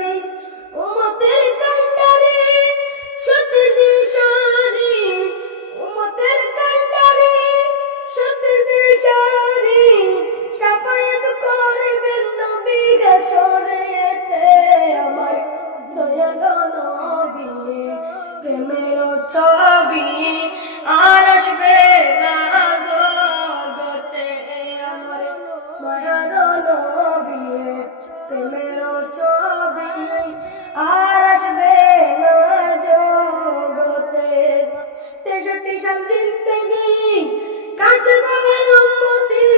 নবী উম্মতের কান্ডারে সত্যের দিশারি উম্মতের কান্ডারে সত্যের দিশারি শাফায়াত করবেন নবী হাসরেতে আমার দয়ালো নবী প্রেমের ছবি আর আসবে না জগতে আমার মায়ার নবী প্রেমের ছবি আর আসবে না জগতে 63 সাল জিন্দেগি কাছে বলে উম্মতি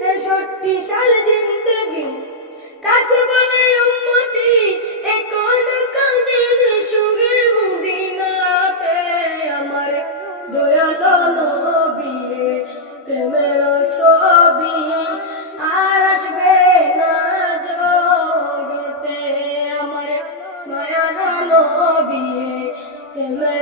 63 সাল জিন্দেগি কাছে বলে উম্মতি এখন কাঁদেন সুগে মদিনাতে আমার দয়ালো নবী প্রেমের ছবি আর আসবে না জগতে আমার মায়ার নবী প্রেমের